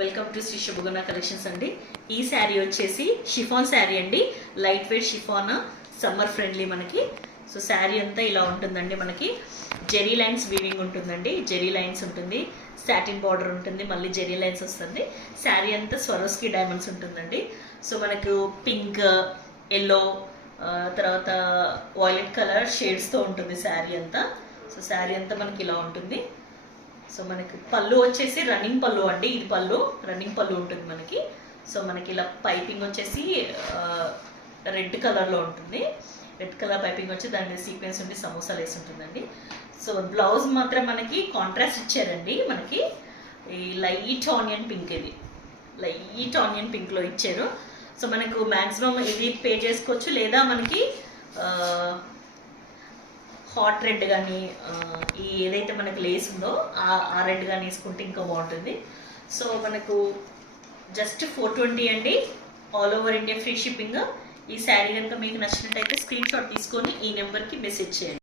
Welcome to Shri శుభగుణ collections అండి. ఈ శారీ వచ్చేసి షిఫాన్ శారీ అండి. Light weight chiffon, summer friendly మనకి. సో శారీ అంతా ఇలా ఉంటుందండి. మనకి జెరీ లైన్స్ వీవింగ్ ఉంటుందండి. జెరీ లైన్స్ ఉంటుంది, సాటిన్ బార్డర్ ఉంటుంది, మళ్ళీ జెరీ లైన్స్ వస్తుంది. శారీ అంతా స్వరోస్కి డైమండ్స్ ఉంటుందండి. సో మనకు పింక్, ఎల్లో, తర్వాత వాయిలెట్ కలర్ షేడ్స్తో ఉంటుంది శారీ అంతా. సో శారీ అంతా మనకి ఇలా ఉంటుంది. సో మనకి పళ్ళు వచ్చేసి రన్నింగ్ పళ్ళు అండి. ఇది పళ్ళు, రన్నింగ్ పళ్ళు ఉంటుంది మనకి. సో మనకి ఇలా పైపింగ్ వచ్చేసి రెడ్ కలర్లో ఉంటుంది. రెడ్ కలర్ పైపింగ్ వచ్చి దాని మీద సీక్వెన్స్ ఉండి సమోసాలు వేసి ఉంటుందండి. సో బ్లౌజ్ మాత్రం మనకి కాంట్రాస్ట్ ఇచ్చారండి. మనకి ఈ లైట్ ఆనియన్ పింక్, ఇది లైట్ ఆనియన్ పింక్లో ఇచ్చారు. సో మనకు మ్యాక్సిమం ఇది పే చేసుకోవచ్చు, లేదా మనకి హాట్ రెడ్ కానీ ఈ ఏదైతే మనకు లేస్ ఉందో ఆ రెడ్ కానీ వేసుకుంటే ఇంకా బాగుంటుంది. సో మనకు జస్ట్ 420 అండి. All over India free shipping. ఈ శారీ కనుక మీకు నచ్చినట్టయితే స్క్రీన్ షాట్ తీసుకొని ఈ నెంబర్కి మెసేజ్ చేయండి.